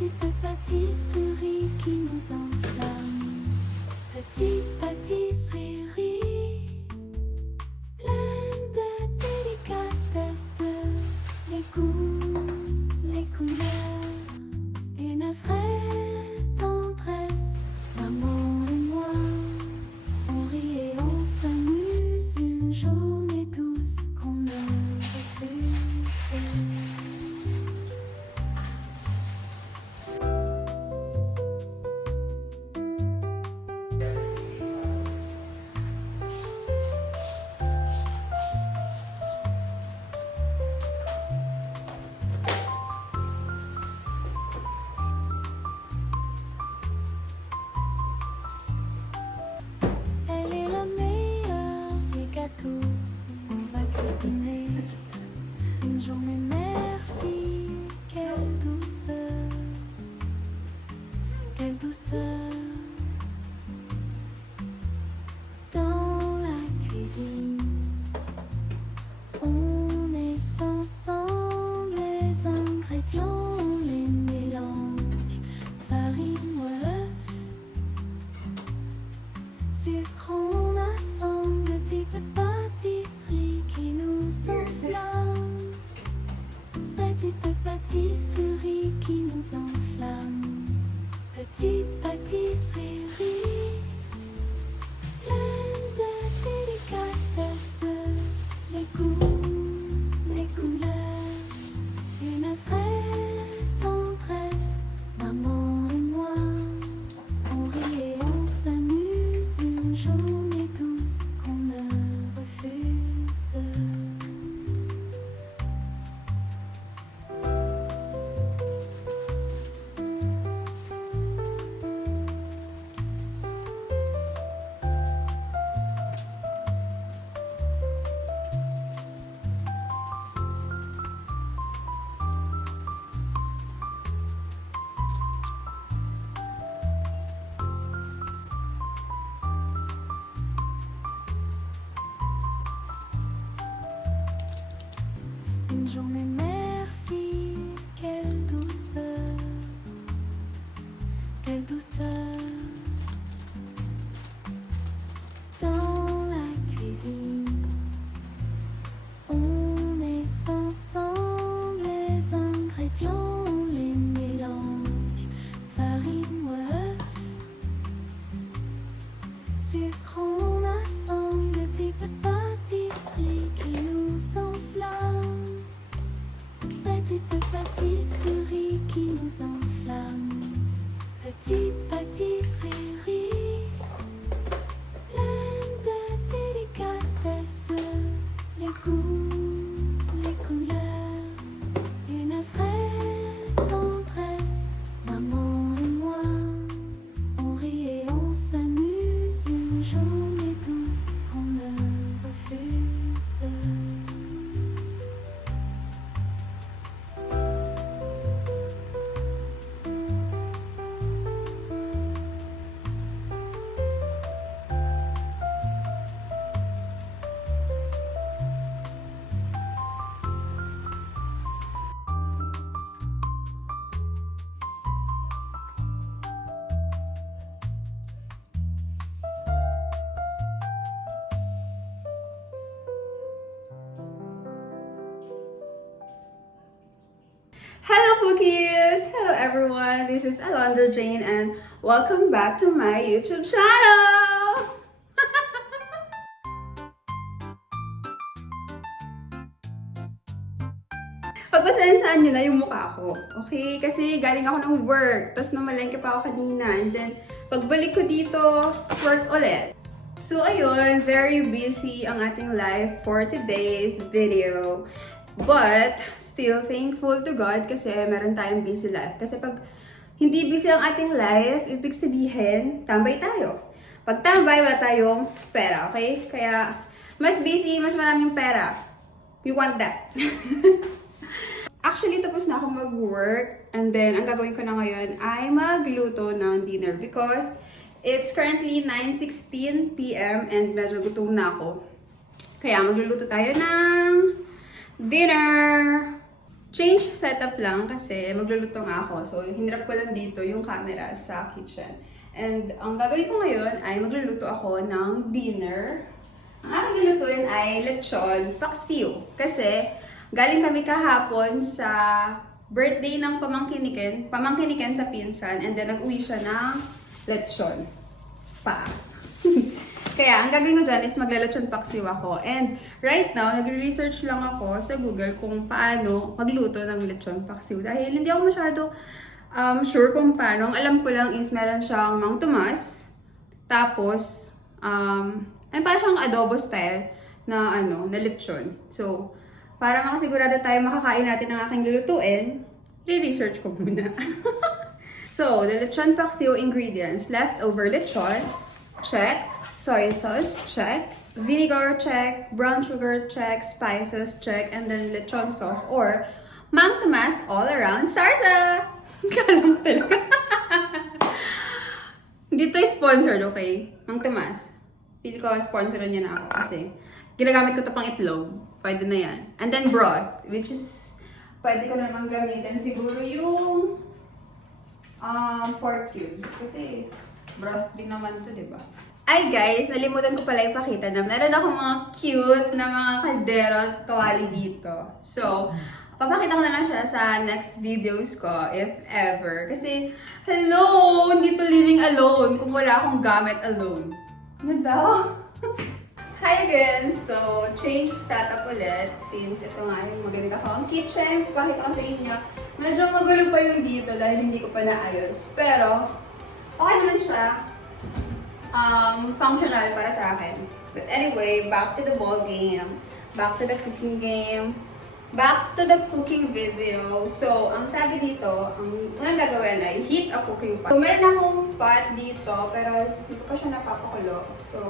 Petite pâtisserie qui nous enflamme. Petite pâtisserie, pleine de délicatesse. Les goûts, les couleurs, une vraie tendresse. Maman et moi, on rit et on s'amuse. Une journée douce qu'on ne refuse. Elle est la meilleure des gâteaux. On va cuisiner une journée mère-fille. Quelle douceur, quelle douceur. Dans la cuisine, on est ensemble. Les ingrédients, on les mélange. Farine ou œuf, sucre, on assemble. Petite pâtisserie qui nous enflamme. Petite pâtisserie qui nous enflamme. Petite pâtisserie, pleine de délicatesse. Les goûts, les couleurs, une vraie tendresse. Maman et moi, on rit et on s'amuse. Une journée douce qu'on ne refuse. Une journée mère-fille, quelle douceur, quelle douceur. Dans la cuisine, on est ensemble. Les ingrédients, on les mélange. Farine ou œuf, sucre, on assemble. Petite pâtisserie qui nous enflamme. Petite pâtisserie qui nous enflamme. Petite pâtisserie, pleine de délicatesse. Les goûts, les couleurs, une vraie tendresse. Maman et moi, on rit et on s'amuse. Une journée douce qu'on ne refuse. Hello Bookies! Hello everyone! This is Alondra Jane and welcome back to my YouTube channel! Pagpasensyaan nyo na yung mukha ko. Okay? Kasi galing ako ng work. Tapos namalengke pa ako kanina. And then, pagbalik ko dito, work ulit. So ayun, very busy ang ating life for today's video. But, still thankful to God kasi meron tayong busy life. Kasi pag hindi busy ang ating life, ibig sabihin, tambay tayo. Pag tambay, wala tayong pera, okay? Kaya, mas busy, mas maraming pera. We want that. Actually, tapos na ako mag-work. And then, ang gagawin ko na ngayon ay magluto ng dinner. Because, it's currently 9:16 p.m. and medyo gutom na ako. Kaya, magluluto tayo ng dinner. change setup lang kasi magluluto nga ako. So, hinirap ko lang dito yung camera sa kitchen. And ang gagawin ko ngayon ay magluluto ako ng dinner. Ang aking nilutuin ay lechon paksiw. Kasi galing kami kahapon sa birthday ng pamangkiniken sa pinsan. And then nag-uwi siya ng lechon pa. Kaya, ang gagawin ko dyan is maglalechon paksiw ako. And right now, nagre-research lang ako sa Google kung paano magluto ng lechon paksiw. Dahil hindi ako masyado sure kung paano. Ang alam ko lang is meron siyang Mang Tomas. Tapos, ay parang siyang adobo style na na lechon. So, para makasigurado tayo makakain natin ang aking lulutuin, re-research ko muna. So, the lechon paksiw ingredients: leftover lechon, check. Soy sauce, check. Vinegar, check. Brown sugar, check. Spices, check. And then lechon sauce or Mang Tomas all-around sarsa! Kalam talaga. Hindi to sponsored, okay? Mang Tomas. Pili ko sponsoran niya na ako kasi ginagamit ko to pang itlog. Pwede na yan. And then broth, which is pwede ko naman gamitin siguro yung pork cubes. Kasi broth din naman to, di ba? Ay guys, nalimutan ko pala ipakita na meron akong mga cute na mga kaldero at kawali dito. So, papakita ko na lang siya sa next videos ko, if ever. Kasi, hello! Hindi to living alone kung wala akong gamit alone. Ano daw? Hi again! So, change setup ulit since ito nga yung maganda ko ang kitchen. Papakita ko sa inyo. Medyo magulo pa yung dito dahil hindi ko pa naayos. Pero, okay naman siya. Functional para sa akin. But anyway, back to the ball game. Back to the cooking game. Back to the cooking video. So, ang sabi dito, ang unang gagawin ay heat a cooking pot. So, meron akong pot dito, pero hindi ko pa siya napapakulo. So,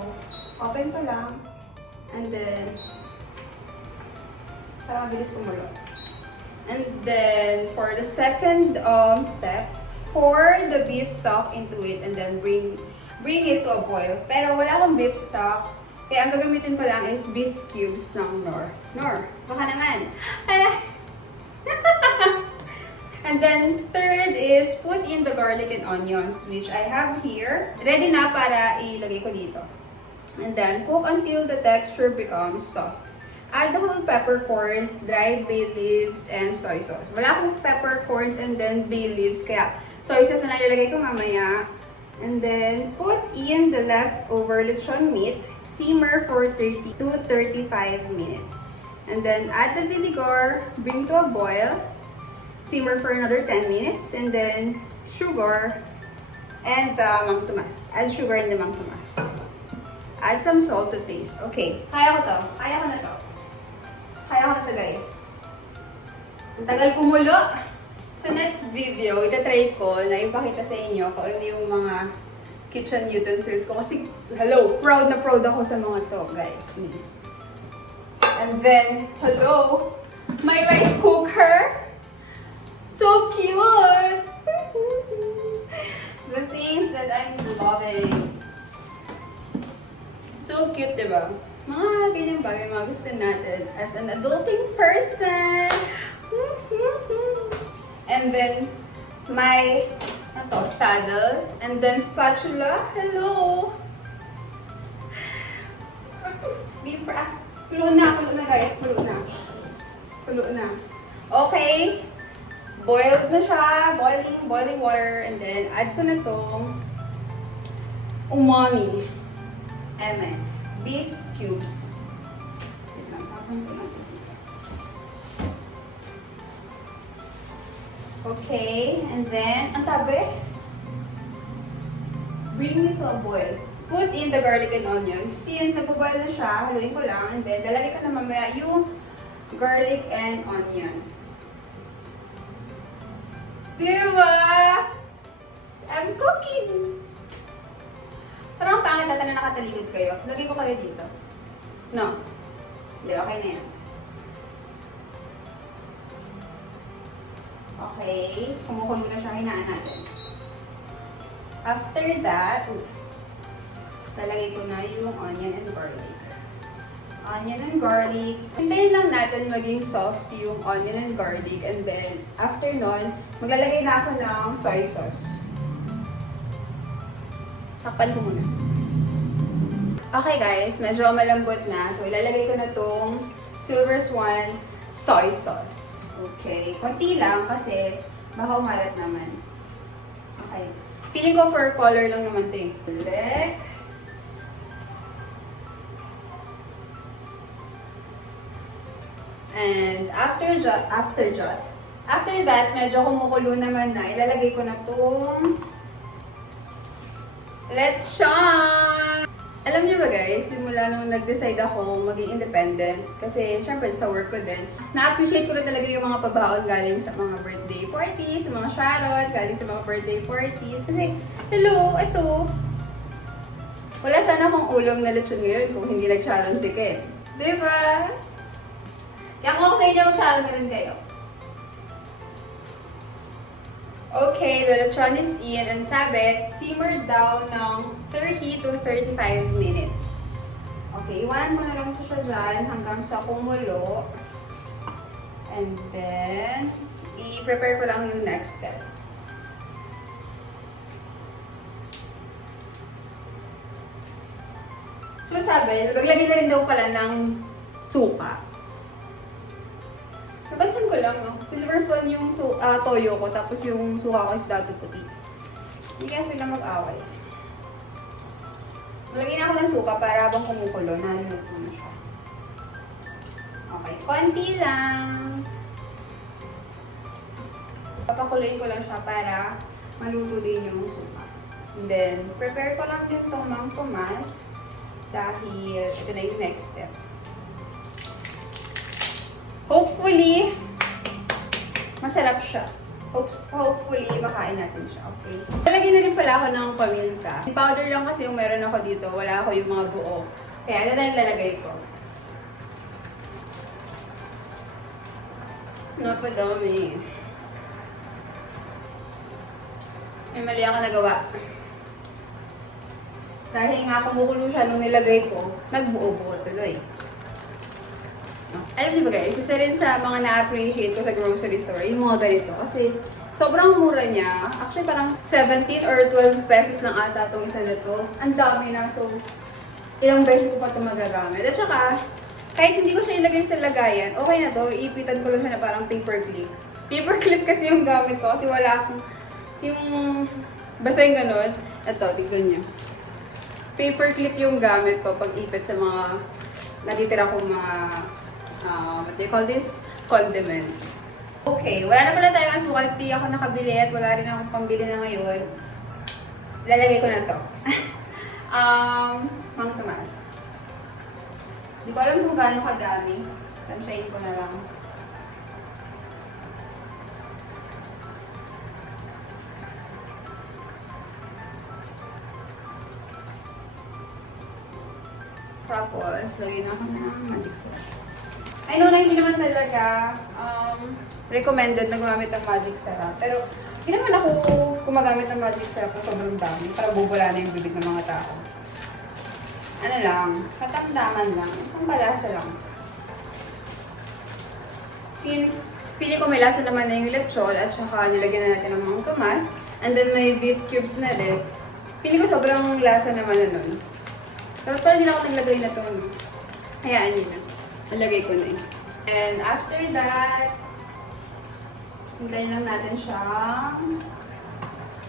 open ko lang. And then, parang mabilis kumulo. And then, for the second step, pour the beef stock into it and then bring it to a boil. Pero wala akong beef stock. Kaya ang gagamitin ko lang is beef cubes ng Nor, baka naman. And then, third is put in the garlic and onions, which I have here. Ready na para ilagay ko dito. And then, cook until the texture becomes soft. Add the whole peppercorns, dried bay leaves, and soy sauce. Wala akong peppercorns and then bay leaves, kaya soy sauce na lang ilalagay ko mamaya. And then, put in the leftover lechon meat. Simmer for 30 to 35 minutes. And then, add the vinegar. Bring to a boil. Simmer for another 10 minutes. And then, sugar and the Mang Tomas. Add sugar and the Mang Tomas. Add some salt to taste. Okay, kaya ko to. Kaya ko na to. Kaya ko na to, guys. Ang tagal kumulo. Sa next video, itatry ko na ipakita sa inyo kung ano yung mga kitchen utensils ko. Kasi, hello, proud na proud ako sa mga to, guys. Please. And then, hello, my rice cooker. So cute! The things that I'm loving. So cute, diba? Mga ganyan bagay, mga gusto natin as an adulting person. And then, my saddle. And then, spatula. Hello! Pulo na guys. Pulo na. Okay. Boiled na siya. Boiling water. And then, add ko na tong umami. Beef cubes. Wait lang, tapon ko lang. Okay, and then, ang sabi? Bring it to a boil. Put in the garlic and onions. Since nagpo-boil na siya, haluin ko lang. And then, lalagay ko na mamaya yung garlic and onion. Diba? I'm cooking! Parang pangit natin na nakatalikod kayo. Lagay ko kayo dito. No. Hindi, okay na yan. Okay, kumukulo na siya, hinaan natin. After that, lalagay ko na yung onion and garlic. onion and garlic. Hintayin lang natin maging soft yung onion and garlic. And then, after nun, maglalagay na ako ng soy sauce. Takpan ko muna. Okay guys, medyo malambot na. So, ilalagay ko na tong Silver Swan soy sauce. Okay. Konti lang kasi baka umalat naman. Okay. Feeling ko for color lang naman ito eh. Select. And after that, medyo kumukulo naman na, ilalagay ko na itong lechon! Alam niyo ba guys, simula nung nag-decide ako maging independent, kasi syempre sa work ko din, na-appreciate ko na talaga yung mga pabaon galing sa mga birthday parties, sa mga shoutout, galing sa mga birthday parties. Kasi, hello, ito, wala sana akong ulam na lechon ngayon kung hindi nag-shoutout si Ken. Diba? Kaya kung ako sa inyo, mag-shoutout na rin kayo. Okay, the lechon is in and sabi, simmer down ng 30 to 35 minutes. Okay, iwanan ko na lang ito siya dyan hanggang sa kumulo. And then, i-prepare ko lang yung next step. So sabi, maglagay na rin daw pala ng suka. Napansin ko lang, no? Silver Swan yung toyo ko, tapos yung suka ko is dato puti. Hindi kaya sila mag-away. Malagyan na ako ng suka para habang kumukulo, nalimuto na siya. Okay, konti lang. Papakuloyin ko lang siya para maluto din yung suka. And then, prepare ko lang din itong mangkumas dahil ito na yung next step. Hopefully, masarap siya. Hopefully, makain natin siya. Okay. Lalagyan na rin pala ako ng paminta. Powder lang kasi yung meron ako dito. Wala ako yung mga buo. Kaya, ano na yung lalagay ko? Napadami. May mali ako nagawa. Dahil nga kumukulo siya nung nilagay ko, nagbuo-buo tuloy. Alam niyo ba guys, isa rin sa mga na-appreciate ko sa grocery store, yung mga ganito. Kasi sobrang mura niya. Actually parang 17 or 12 pesos lang ata itong isa na to. Ang dami na, so ilang beses ko pa ito magagamit. At saka, kahit hindi ko siya ilagay sa lagayan, okay na to, iipitan ko lang siya na parang paper clip. Paper clip kasi yung gamit ko kasi wala akong, yung, basta yung ganun. Ito, tignan niyo. Paper clip yung gamit ko pag ipit sa mga natitira kong mga what do you call this? Condiments. Okay, wala na pala tayong asukal. Di ako nakabili at wala rin akong pambili na ngayon. Lalagay ko na to. Mang Tomas. Hindi ko alam kung gaano kadami. Tansyahin ko na lang. Tapos, lagay na ako ng magic syrup. I know na hindi naman talaga recommended na gumamit ng magic syrup. Pero, hindi naman ako gumagamit ng magic syrup na sobrang dami para bubula na yung bibig ng mga tao. Ano lang, katamdaman lang, pambalasa lang. Since pili ko may lasa naman na yung lechon at saka nilagyan na natin ng mga kamas, and then may beef cubes na din, pili ko sobrang lasa naman na nun. Tapos pala din ako naglagay na ito. Hayaan nyo na. Nalagay ko na eh. And after that, hintayin lang natin siyang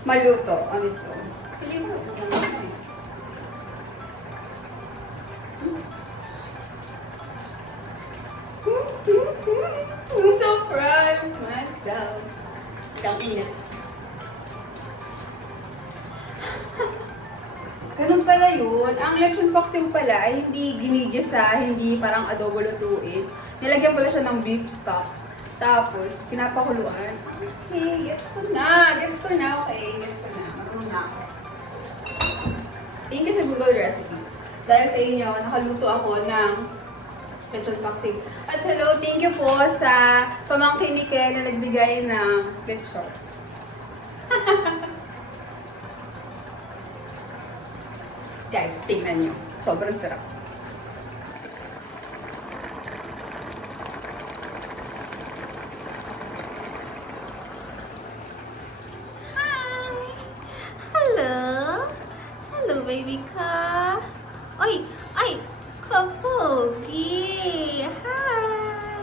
maluto on its own. Pili ko ito naman eh. I'm so proud of myself. Ang init. Ganun pala yun. Ang lechon paksiw pala ay hindi ginigisa, hindi parang adobo lutuin. Nilagyan pala siya ng beef stock. Tapos, pinapakuluan. Okay, gets ko na. Gets ko na, okay. Gets ko na. Marunong na ako. Thank you sa Google recipe. Dahil sa inyo, nakaluto ako ng lechon paksiw. At hello, thank you po sa pamangkin ni Ken na nagbigay ng lechon. Guys, tingnan nyo. Sobrang sarap. baby ka. Ay! Ay! Kapogi! Hi!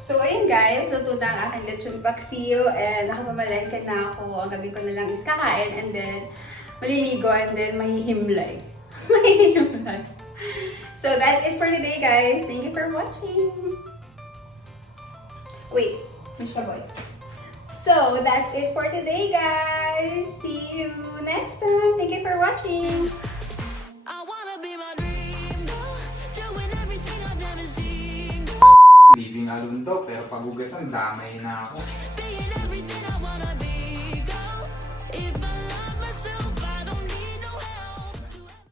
So, ayun guys, luto na ang aking lechon paksiw and nakapamalengke na ako. Ang gagawin ko na lang is kakain and then maliligo and then mahihimlay. Mahihimlay. So, that's it for today guys. Thank you for watching. Wait, Mishka boy. So, that's it for today guys. See you next time. Thank you for watching. I wanna be my dream girl, doing everything I've never seen. Living alone daw, pero pagugasan, damay na ako. Being everything I wanna be, girl. If I